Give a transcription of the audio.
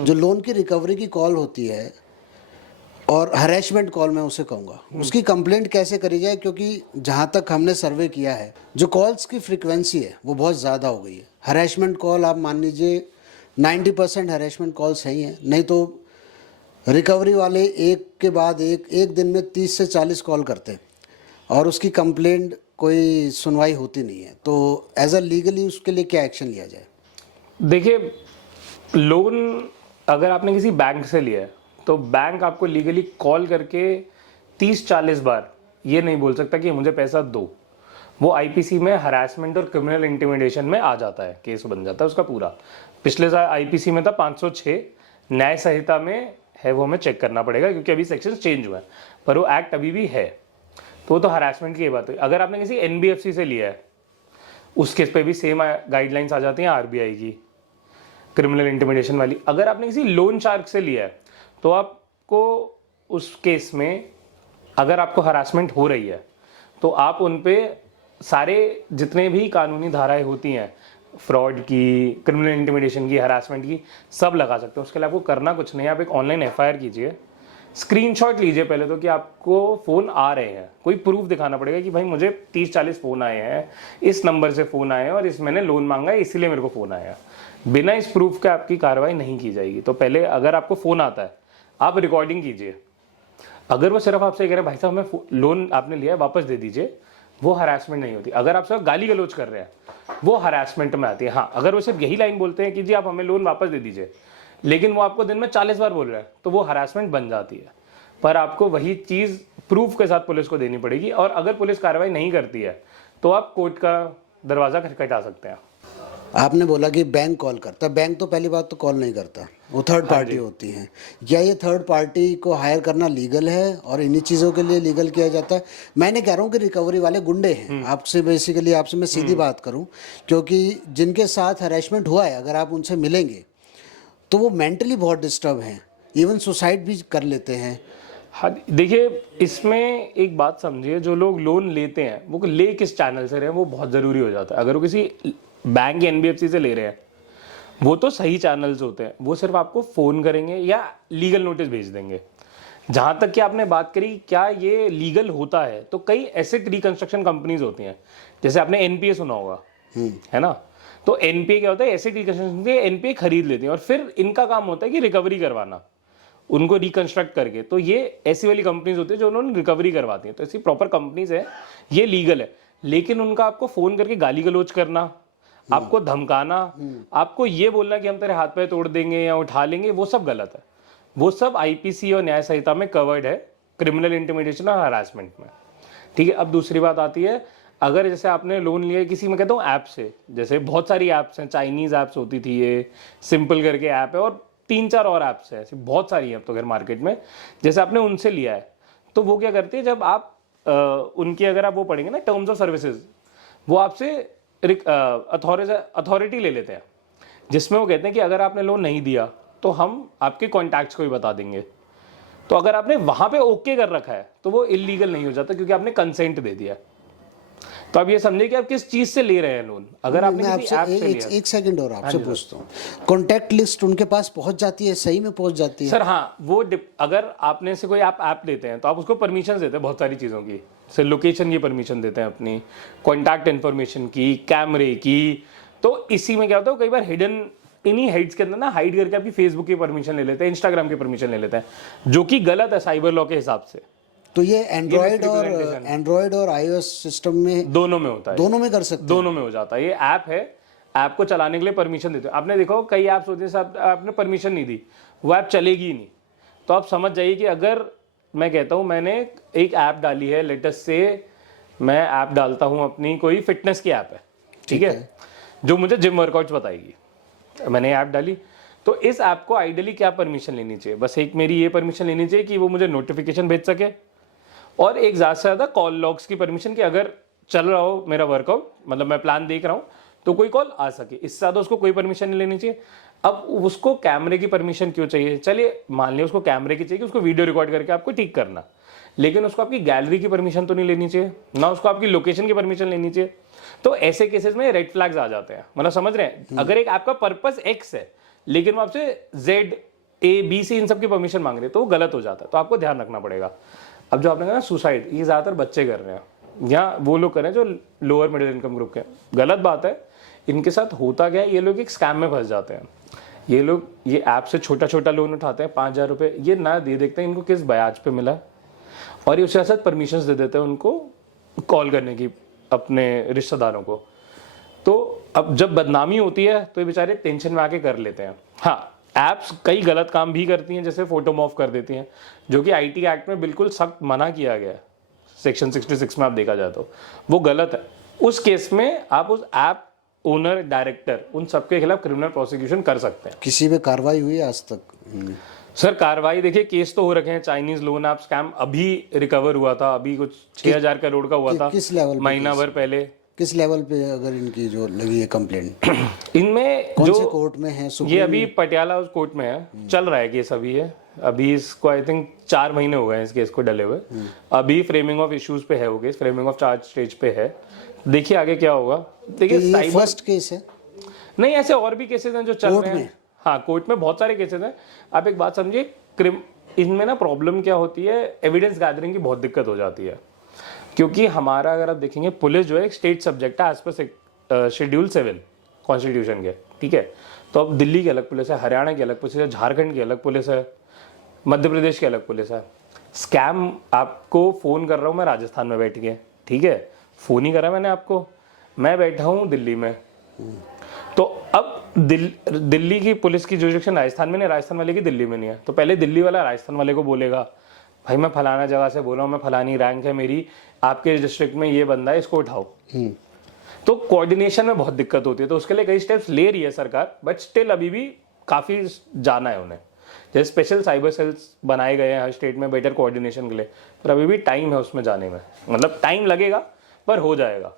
जो लोन की रिकवरी की कॉल होती है और हरेसमेंट कॉल मैं उसे कहूँगा, उसकी कंप्लेंट कैसे करी जाए, क्योंकि जहाँ तक हमने सर्वे किया है जो कॉल्स की फ्रीक्वेंसी है वो बहुत ज़्यादा हो गई है। हरेसमेंट कॉल आप मान लीजिए 90% हरेसमेंट कॉल्स है ही हैं, नहीं तो रिकवरी वाले एक के बाद एक दिन में 30 से 40 कॉल करते हैं और उसकी कंप्लेंट कोई सुनवाई होती नहीं है। तो एज अ लीगली उसके लिए क्या एक्शन लिया जाए? देखिए, लोन अगर आपने किसी बैंक से लिया है तो बैंक आपको लीगली कॉल करके 30-40 बार ये नहीं बोल सकता कि मुझे पैसा दो। वो आईपीसी में हरासमेंट और क्रिमिनल इंटिमिडेशन में आ जाता है, केस बन जाता है उसका पूरा। पिछले साल आईपीसी में था 506, न्याय संहिता में है, वो हमें चेक करना पड़ेगा क्योंकि अभी सेक्शन चेंज हुआ है, पर वो एक्ट अभी भी है। तो वो तो हरासमेंट की बात हुई। अगर आपने किसी एनबीएफसी से लिया है उस केस पे भी सेम गाइडलाइंस आ जाती हैं आरबीआई की, क्रिमिनल इंटिमिडेशन वाली। अगर आपने किसी लोन शार्क से लिया है तो आपको उस केस में अगर आपको हरासमेंट हो रही है तो आप उन पे सारे जितने भी कानूनी धाराएं होती हैं, फ्रॉड की, क्रिमिनल इंटिमिडेशन की, हरासमेंट की, सब लगा सकते हो। उसके लिए आपको करना कुछ नहीं, आप एक ऑनलाइन एफआईआर कीजिए, स्क्रीनशॉट लीजिए पहले तो कि आपको फ़ोन आ रहे हैं, कोई प्रूफ दिखाना पड़ेगा कि भाई मुझे 30-40 फ़ोन आए हैं, इस नंबर से फ़ोन आए हैं और इस मैंने लोन मांगा है इसीलिए मेरे को फ़ोन आया। बिना इस प्रूफ के आपकी कार्रवाई नहीं की जाएगी। तो पहले अगर आपको फ़ोन आता है आप रिकॉर्डिंग कीजिए। अगर वो सिर्फ आपसे कह रहे हैं भाई साहब हमें लोन आपने लिया है वापस दे दीजिए, वो हरासमेंट नहीं होती। अगर आप सिर्फ गाली गलौज कर रहे हैं वो हरासमेंट में आती है। हाँ, अगर वो सिर्फ यही लाइन बोलते हैं कि जी आप हमें लोन वापस दे दीजिए, लेकिन वो आपको दिन में 40 बार बोल रहा है, तो वो हरासमेंट बन जाती है। पर आपको वही चीज़ प्रूफ के साथ पुलिस को देनी पड़ेगी, और अगर पुलिस कार्रवाई नहीं करती है तो आप कोर्ट का दरवाज़ा खटखटा सकते हैं। आपने बोला कि बैंक कॉल करता है, बैंक तो पहली बात तो कॉल नहीं करता, वो थर्ड पार्टी होती है। क्या ये थर्ड पार्टी को हायर करना लीगल है और इन्हीं चीज़ों के लिए लीगल किया जाता है? मैंने कह रहा हूँ कि रिकवरी वाले गुंडे हैं। आपसे बेसिकली आपसे मैं सीधी बात करूँ, क्योंकि जिनके साथ हरेसमेंट हुआ है अगर आप उनसे मिलेंगे तो वो मेंटली बहुत डिस्टर्ब हैं, इवन सुसाइड भी कर लेते हैं। हाँ, देखिए इसमें एक बात समझिए, जो लोग लोन लेते हैं वो ले किस चैनल से रहे हैं वो बहुत ज़रूरी हो जाता है। अगर वो किसी बैंक या एनबीएफसी से ले रहे हैं वो तो सही चैनल्स होते हैं, वो सिर्फ आपको फ़ोन करेंगे या लीगल नोटिस भेज देंगे। जहाँ तक कि आपने बात करी क्या ये लीगल होता है, तो कई एसेट रिकंस्ट्रक्शन कंपनीज होती हैं, जैसे आपने एनपीए सुना होगा, है ना। तो एनपीए क्या होता है, एसेट रिकंस्ट्रक्शन के एनपीए खरीद लेती हैं और फिर इनका काम होता है कि रिकवरी करवाना, उनको रिकंस्ट्रक्ट करके। तो ये ऐसी वाली कंपनीज होती है जो उन्होंने रिकवरी करवाती हैं, तो ऐसी प्रॉपर कंपनीज है, ये लीगल है। लेकिन उनका आपको फ़ोन करके गाली गलौज करना, आपको धमकाना, आपको ये बोलना कि हम तेरे हाथ पैर तोड़ देंगे या उठा लेंगे, वो सब गलत है। वो सब आईपीसी और न्याय संहिता में कवर्ड है, क्रिमिनल इंटिमिडेशन और हरासमेंट में। ठीक है, अब दूसरी बात आती है, अगर जैसे आपने लोन लिया किसी, मैं कहता हूँ ऐप से, जैसे बहुत सारी ऐप्स हैं, चाइनीज़ ऐप्स होती थी, ये सिंपल करके ऐप है, और 3-4 और ऐप्स है, ऐसी बहुत सारी हैं अब तो खैर मार्केट में। जैसे आपने उनसे लिया है तो वो क्या करती है, जब आप उनकी अगर आप वो पढ़ेंगे ना टर्म्स ऑफ सर्विसेज, वो आपसे अथॉरिटी ले लेते हैं, जिसमें वो कहते हैं कि अगर आपने लोन नहीं दिया तो हम आपके कॉन्टैक्ट्स को भी बता देंगे। तो अगर आपने वहां पे ओके कर रखा है तो वो इलीगल नहीं हो जाता, क्योंकि आपने कंसेंट दे दिया। तो आप ये समझिए कि आप किस चीज से ले रहे हैं लोन। अगर आपने किसी ऐप से लिया, एक सेकंड और आपसे पूछता हूँ, कॉन्टैक्ट लिस्ट उनके पास पहुंच जाती है? सही में पहुंच जाती है? सर हाँ, वो अगर आपने से कोई आप ऐप लेते हैं तो आप उसको परमिशन देते हैं बहुत सारी चीज़ों की, से लोकेशन की परमिशन देते हैं, अपनी कॉन्टैक्ट इन्फॉर्मेशन की, कैमरे की। तो इसी में क्या होता है, कई बार हिडन इन्हीं हाइड्स के अंदर ना हाइड करके आपकी फेसबुक की परमिशन ले लेते हैं, इंस्टाग्राम की परमिशन ले लेते हैं, जो कि गलत है साइबर लॉ के हिसाब से। तो ये एंड्रॉयड और आईओएस सिस्टम में दोनों में होता है, दोनों में कर सकते हैं, दोनों में हो जाता है। ये ऐप है, ऐप को चलाने के लिए परमिशन देते हो। आपने देखो कई ऐप्स होते हैं, आपने परमिशन नहीं दी, वो ऐप चलेगी ही नहीं। तो आप समझ जाइए कि अगर मैं कहता हूँ मैंने एक ऐप डाली है, लेटेस्ट से मैं ऐप डालता हूँ अपनी, कोई फिटनेस की ऐप है, ठीक है, जो मुझे जिम वर्कआउट्स बताएगी, मैंने ऐप डाली, तो इस ऐप को आइडियली क्या परमिशन लेनी चाहिए? बस एक मेरी ये परमिशन लेनी चाहिए कि वो मुझे नोटिफिकेशन भेज सके, और एक ज़्यादा से ज़्यादा कॉल लॉग्स की परमिशन, कि अगर चल रहा हो मेरा वर्कआउट, मतलब मैं प्लान देख रहा हूँ, तो कोई कॉल आ सके। इससे ज़्यादा उसको कोई परमिशन नहीं लेनी चाहिए। अब उसको कैमरे की परमिशन क्यों चाहिए? चलिए मान लिया उसको कैमरे की चाहिए कि उसको वीडियो रिकॉर्ड करके आपको ठीक करना, लेकिन उसको आपकी गैलरी की परमिशन तो नहीं लेनी चाहिए, ना उसको आपकी लोकेशन की परमिशन लेनी चाहिए। तो ऐसे केसेस में रेड फ्लैग्स आ जाते हैं। मतलब समझ रहे हैं, अगर एक आपका पर्पस एक्स है लेकिन वो आपसे जेड ए बी सी इन सब की परमिशन मांग रहे हैं तो वो गलत हो जाता है, तो आपको ध्यान रखना पड़ेगा। अब जो आपने कहा ना सुसाइड, ये ज़्यादातर बच्चे कर रहे हैं या वो लोग कर रहे हैं जो लोअर मिडिल इनकम ग्रुप के, गलत बात है। इनके साथ होता क्या है, ये लोग एक स्कैम में फंस जाते हैं। ये लोग ये ऐप से छोटा छोटा लोन उठाते हैं 5,000 रुपये, ये ना दे देखते हैं इनको किस ब्याज पे मिला है, और ये उसके साथ परमिशंस दे देते हैं उनको कॉल करने की अपने रिश्तेदारों को। तो अब जब बदनामी होती है तो ये बेचारे टेंशन में आके कर लेते हैं। हाँ, एप्स कई गलत काम भी करती हैं, जैसे फोटो मॉफ कर देती हैं, जो कि आईटी एक्ट में बिल्कुल सख्त मना किया गया है, सेक्शन 66 में आप देखा जाए तो वो गलत है। उस केस में आप उस ऐप ओनर, डायरेक्टर, उन सबके खिलाफ क्रिमिनल प्रोसिक्यूशन कर सकते हैं। किसी पे कार्रवाई हुई है आज तक? सर कार्रवाई देखिए, केस तो हो रखे हैं। चाइनीज लोन ऐप स्कैम अभी रिकवर हुआ था, अभी कुछ 6,000 करोड़ का हुआ था किस लेवल पे महीना भर पहले। किस लेवल पे अगर इनकी जो लगी है कंप्लेंट, इनमें कौन जो से कोर्ट में है? ये अभी पटियाला कोर्ट में है, चल रहा है केस अभी है। अभी इसको आई थिंक 4 महीने हो गए हैं इस केस को डले हुए। अभी फ्रेमिंग ऑफ इश्यूज पे है वो case, framing of charge stage पे है। देखिए आगे क्या होगा। देखिए ये फर्स्ट केस है? नहीं, ऐसे और भी केसेस हैं जो चल रहे हैं। हाँ, कोर्ट में बहुत सारे केसेस हैं। आप एक बात समझिए, इनमें ना प्रॉब्लम क्या होती है, एविडेंस गैदरिंग की बहुत दिक्कत हो जाती है। क्योंकि हमारा अगर आप देखेंगे, पुलिस जो है एक स्टेट सब्जेक्ट है एज पर शेड्यूल 7 कॉन्स्टिट्यूशन के, ठीक है। तो अब दिल्ली की अलग पुलिस है, हरियाणा की अलग पुलिस है, झारखंड की अलग पुलिस है, मध्य प्रदेश की अलग पुलिस है। स्कैम आपको फ़ोन कर रहा हूँ मैं राजस्थान में बैठ के, ठीक है, फ़ोन ही करा मैंने आपको, मैं बैठा हूँ दिल्ली में। तो अब दिल्ली की पुलिस की जुरिडिक्शन राजस्थान में नहीं, राजस्थान वाले की दिल्ली में नहीं है। तो पहले दिल्ली वाला राजस्थान वाले को बोलेगा, भाई मैं फलाना जगह से बोल रहा हूँ, मैं फलानी रैंक है मेरी, आपके डिस्ट्रिक्ट में ये बंदा है, इसको उठाओ। तो कोऑर्डिनेशन में बहुत दिक्कत होती है। तो उसके लिए कई स्टेप्स ले रही है सरकार, बट स्टिल अभी भी काफ़ी जाना है उन्हें। जैसे स्पेशल साइबर सेल्स बनाए गए हैं हर स्टेट में बेटर कोऑर्डिनेशन के लिए, पर अभी भी टाइम है उसमें जाने में, मतलब टाइम लगेगा पर हो जाएगा।